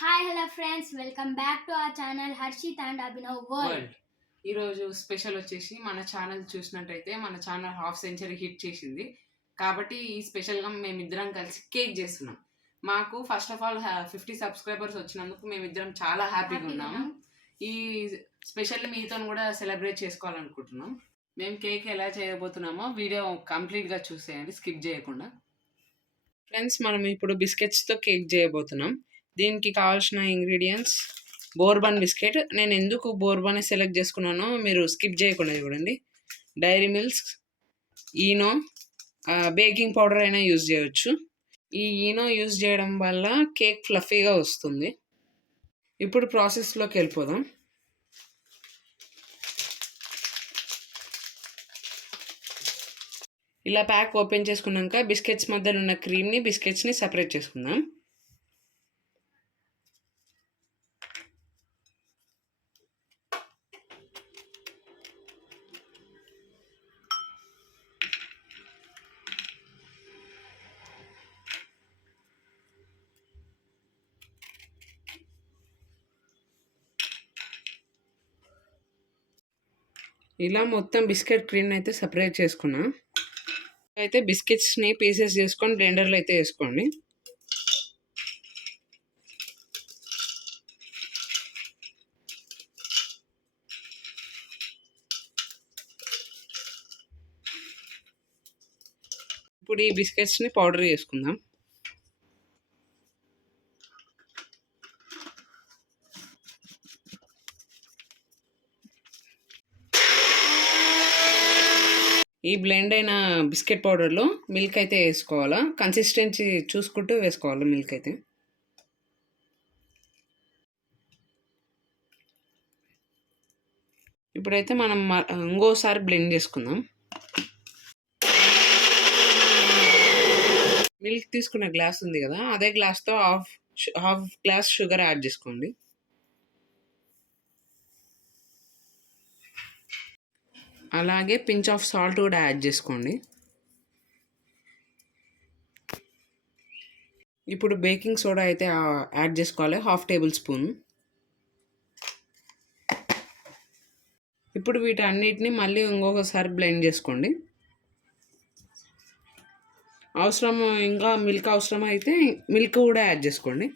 Hi hello friends, welcome back to our channel Harshit and Abhinav world. ఈరోజు special వచ్చేసి మన channel చూసినట్టయితే మన ఛానల్ హాఫ్ సెంచరీ హిట్ చేసింది కాబట్టి ఈ స్పెషల్గా మేమిద్దరం కలిసి కేక్ చేస్తున్నాం. మాకు ఫస్ట్ ఆఫ్ ఆల్ 50 సబ్స్క్రైబర్స్ వచ్చినందుకు మేమిద్దరం చాలా హ్యాపీగా ఉన్నాము. ఈ స్పెషల్ మీతో కూడా సెలబ్రేట్ చేసుకోవాలనుకుంటున్నాం. మేము కేక్ ఎలా చేయబోతున్నామో వీడియో కంప్లీట్గా చూసేయండి, స్కిప్ చేయకుండా. ఫ్రెండ్స్, మనం ఇప్పుడు బిస్కెట్స్తో కేక్ చేయబోతున్నాం. దీనికి కావాల్సిన ఇంగ్రీడియంట్స్ బోర్బన్ బిస్కెట్. నేను ఎందుకు బోర్బన్ సెలెక్ట్ చేసుకున్నానో మీరు స్కిప్ చేయకుండా చూడండి. Dairy milk, Eno, baking powder అయినా యూజ్ చేయవచ్చు. ఈ ఈనో యూజ్ చేయడం వల్ల కేక్ ఫ్లఫీగా వస్తుంది. ఇప్పుడు ప్రాసెస్లోకి వెళ్ళిపోదాం. ఇలా ప్యాక్ ఓపెన్ చేసుకున్నాక బిస్కెట్స్ మధ్యలో ఉన్న క్రీమ్ని బిస్కెట్స్ని సపరేట్ చేసుకుందాం. ఇలా మొత్తం బిస్కెట్ క్రీమ్ అయితే సపరేట్ చేసుకున్నా. అయితే బిస్కెట్స్ని పీసెస్ చేసుకొని బ్లెండర్లో అయితే వేసుకోండి. ఇప్పుడు ఈ బిస్కెట్స్ని పౌడర్ చేసుకుందాం. ఈ బ్లెండ్ అయిన బిస్కెట్ పౌడర్లో మిల్క్ అయితే వేసుకోవాలా. కన్సిస్టెన్సీ చూసుకుంటూ వేసుకోవాలి మిల్క్ అయితే. ఇప్పుడైతే మనం ఇంకోసారి బ్లెండ్ చేసుకుందాం. మిల్క్ తీసుకున్న గ్లాస్ ఉంది కదా, అదే గ్లాస్తో హాఫ్ గ్లాస్ షుగర్ యాడ్ చేసుకోండి. అలాగే పించ్ ఆఫ్ సాల్ట్ కూడా యాడ్ చేసుకోండి. ఇప్పుడు బేకింగ్ సోడా అయితే యాడ్ చేసుకోవాలి, హాఫ్ టేబుల్ స్పూన్. ఇప్పుడు వీటన్నిటిని మళ్ళీ ఇంకొకసారి బ్లెండ్ చేసుకోండి. అవసరం ఇంకా మిల్క్ అవసరం అయితే మిల్క్ కూడా యాడ్ చేసుకోండి.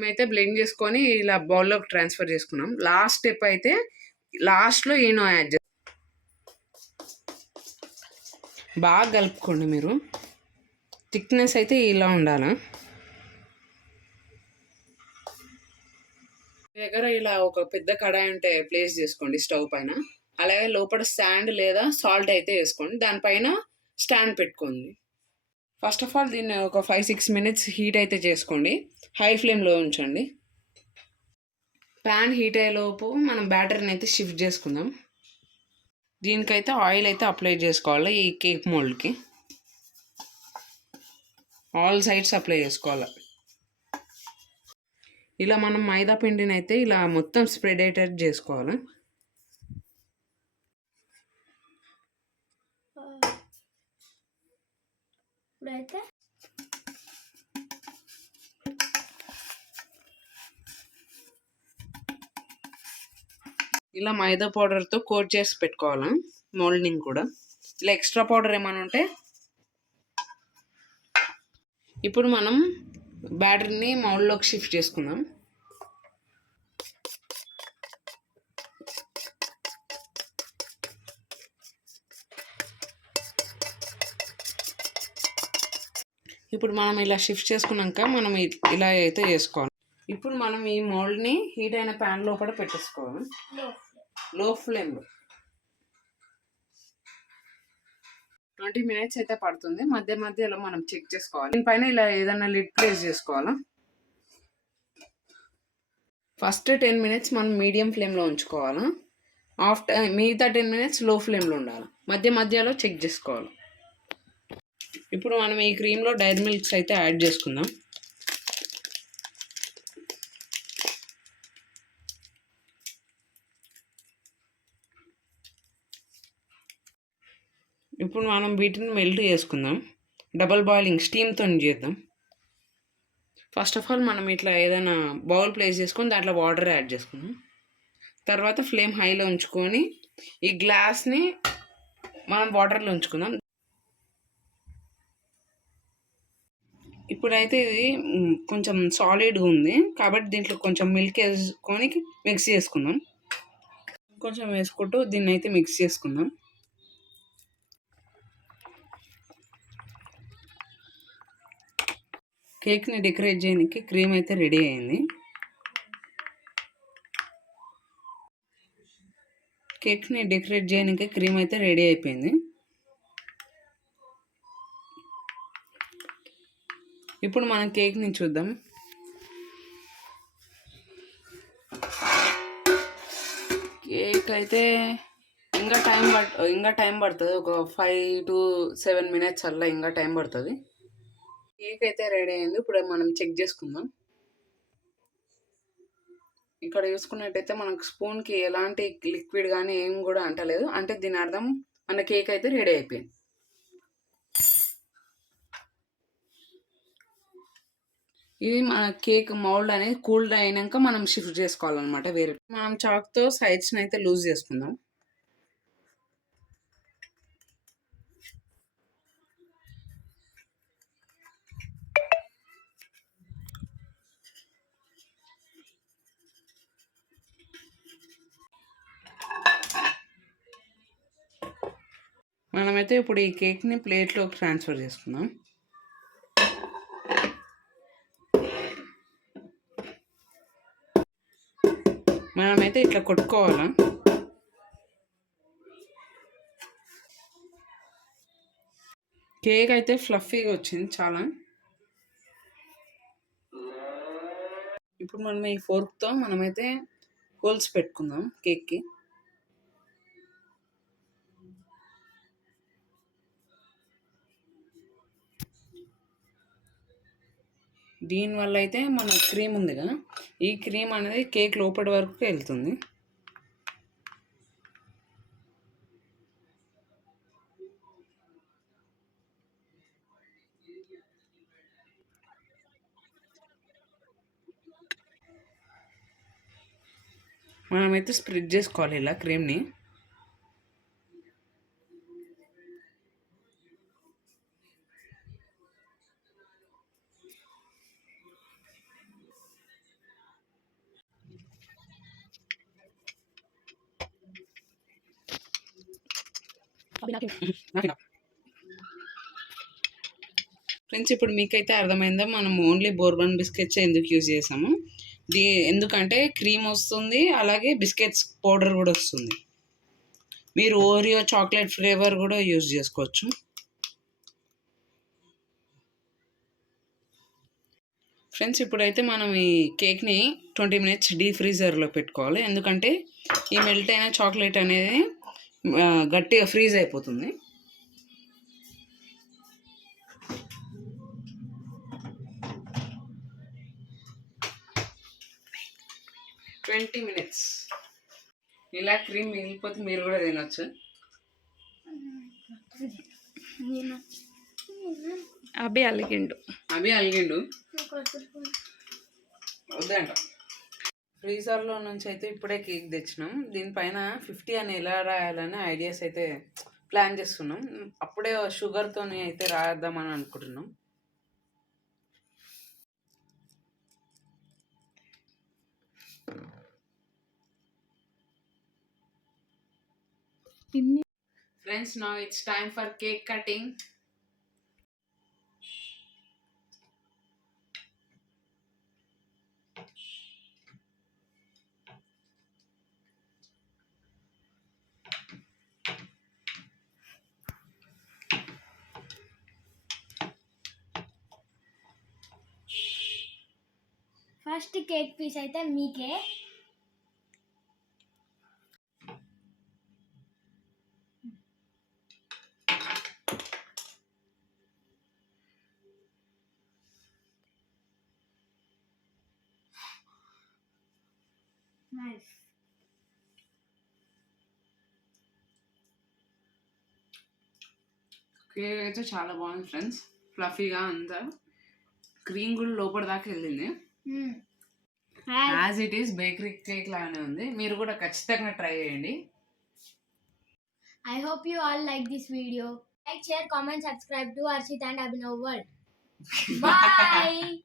మేమైతే బ్లెండ్ చేసుకొని ఇలా బౌల్లోకి ట్రాన్స్ఫర్ చేసుకున్నాం. లాస్ట్ స్టెప్ అయితే లాస్ట్లో ఈనో యాడ్ చేస్తాం. బాగా కలుపుకోండి. మీరు థిక్నెస్ అయితే ఇలా ఉండాలి. దగ్గర ఇలా ఒక పెద్ద కడాయి ఉంటే ప్లేస్ చేసుకోండి స్టవ్ పైన. అలాగే లోపల శాండ్ లేదా సాల్ట్ అయితే వేసుకోండి. దానిపైన స్టాండ్ పెట్టుకోండి. ఫస్ట్ ఆఫ్ ఆల్ దీన్ని ఒక 5-6 మినిట్స్ హీట్ అయితే చేసుకోండి. హై ఫ్లేమ్లో ఉంచండి. ప్యాన్ హీట్ అయ్యేలోపు మనం బ్యాటర్ని అయితే షిఫ్ట్ చేసుకుందాం. దీనికైతే ఆయిల్ అయితే అప్లై చేసుకోవాలి. ఈ కేక్ మోల్డ్కి ఆల్ సైడ్స్ అప్లై చేసుకోవాలి. ఇలా మనం మైదా పిండిని అయితే ఇలా మొత్తం స్ప్రెడ్ అయ్యేటట్టు చేసుకోవాలి. ఇప్పుడైతే ఇలా మైదా పౌడర్తో కోట్ చేసి పెట్టుకోవాలి మోల్డింగ్ కూడా. ఇలా ఎక్స్ట్రా పౌడర్ ఏమైనా ఉంటే ఇప్పుడు మనం బ్యాటర్ని మౌల్డ్లోకి షిఫ్ట్ చేసుకుందాం. ఇప్పుడు మనం ఇలా షిఫ్ట్ చేసుకున్నాక మనం ఇలా అయితే చేసుకోవాలి. ఇప్పుడు మనం ఈ మోల్డ్ని హీట్ అయిన ప్యాన్ లోపల పెట్టేసుకోవాలి. లో ఫ్లేమ్లో 20 మినిట్స్ అయితే పడుతుంది. మధ్య మధ్యలో మనం చెక్ చేసుకోవాలి. దీనిపైన ఇలా ఏదైనా లిడ్ ప్లేస్ చేసుకోవాలా. ఫస్ట్ 10 మినిట్స్ మనం మీడియం ఫ్లేమ్లో ఉంచుకోవాలి. మిగతా 10 మినిట్స్ లో ఫ్లేమ్లో ఉండాలి. మధ్య మధ్యలో చెక్ చేసుకోవాలి. ఇప్పుడు మనం ఈ క్రీమ్లో డైరీ మిల్క్స్ అయితే యాడ్ చేసుకుందాం. ఇప్పుడు మనం వీటిని మెల్ట్ చేసుకుందాం. డబల్ బాయిలింగ్ స్టీమ్తో చేద్దాం. ఫస్ట్ ఆఫ్ ఆల్ మనం ఇట్లా ఏదైనా బౌల్ ప్లేస్ చేసుకొని దాంట్లో వాటర్ యాడ్ చేసుకుందాం. తర్వాత ఫ్లేమ్ హైలో ఉంచుకొని ఈ గ్లాస్ని మనం వాటర్లో ఉంచుకుందాం. ఇప్పుడైతే ఇది కొంచెం సాలిడ్గా ఉంది కాబట్టి దీంట్లో కొంచెం మిల్క్ వేసుకొని మిక్స్ చేసుకుందాం. కొంచెం వేసుకుంటూ దీన్ని అయితే మిక్స్ చేసుకుందాం. కేక్ని డెకరేట్ చేయడానికి క్రీమ్ అయితే రెడీ అయింది. కేక్ని డెకరేట్ చేయడానికి క్రీమ్ అయితే రెడీ అయిపోయింది. ఇప్పుడు మనం కేక్ని చూద్దాం. కేక్ అయితే ఇంకా టైం పడుతుంది. ఒక 5 to 7 minutes అలా ఇంకా టైం పడుతుంది. కేక్ అయితే రెడీ అయింది. ఇప్పుడు మనం చెక్ చేసుకుందాం. ఇక్కడ చూసుకున్నట్టయితే మనకు స్పూన్కి ఎలాంటి లిక్విడ్ కానీ ఏం కూడా అంటలేదు. అంటే దీని అర్థం మన కేక్ అయితే రెడీ అయిపోయింది. ఇది మన కేక్ మౌల్డ్ అనేది కూల్డ్ అయినాక మనం షిఫ్ట్ చేసుకోవాలన్నమాట వేరే. మనం చాక్తో సైడ్స్ని అయితే లూజ్ చేసుకుందాం. మనమైతే ఇప్పుడు ఈ కేక్ని ప్లేట్లోకి ట్రాన్స్ఫర్ చేసుకుందాం. మనమైతే ఇట్లా కొట్టుకోవాలా. కేక్ అయితే ఫ్లఫీగా వచ్చింది చాలా. ఇప్పుడు మనం ఈ ఫోర్క్తో మనమైతే హోల్స్ పెట్టుకుందాం కేక్కి. దీనివల్ల అయితే మన క్రీమ్ ఉంది కదా, ఈ క్రీమ్ అనేది కేక్ లోపటి వరకు వెళ్తుంది. మనమైతే స్ప్రెడ్ చేసుకోవాలి ఇలా క్రీమ్ని. ఫ్రెండ్స్, ఇప్పుడు మీకైతే అర్థమైందా మనం ఓన్లీ బోర్బన్ బిస్కెట్స్ ఎందుకు యూజ్ చేసాము. ఎందుకంటే క్రీమ్ వస్తుంది, అలాగే బిస్కెట్స్ పౌడర్ కూడా వస్తుంది. మీరు ఓరియో చాక్లెట్ ఫ్లేవర్ కూడా యూజ్ చేసుకోవచ్చు. ఫ్రెండ్స్, ఇప్పుడైతే మనం ఈ కేక్ని 20 minutes డీప్ ఫ్రీజర్లో పెట్టుకోవాలి. ఎందుకంటే ఈ మెల్ట్ అయిన చాక్లెట్ అనేది గట్టిగా ఫ్రీజ్ అయిపోతుంది. ట్వంటీ మినిట్స్ ఇలా క్రీమ్ మిగిలిపోతే మీరు కూడా తినొచ్చు. అభి అలిగిండు వద్దంట. ఫ్రీజర్లో నుంచి అయితే ఇప్పుడే కేక్ తెచ్చినాం. దీనిపైన 50 అని ఎలా రాయాలని ఐడియాస్ అయితే ప్లాన్ చేస్తున్నాం. అప్పుడే షుగర్తో అయితే రాద్దామని అనుకుంటున్నాం. Friends, now it's time for cake cutting. First cake piece అయితే మీకే. నైస్. కేక్ అయితే చాలా బాగుంది ఫ్రెండ్స్, ఫ్లఫీగా అంతా క్రీమ్ కూడా లోపల దాకా వెళ్ళింది. As it is bakery cake లాగానే ఉంది. మీరు కూడా ఖచ్చితంగా ట్రై చేయండి. I hope you all like this video. Like, share, comment, subscribe to Harshit and Abhinav World. Bye.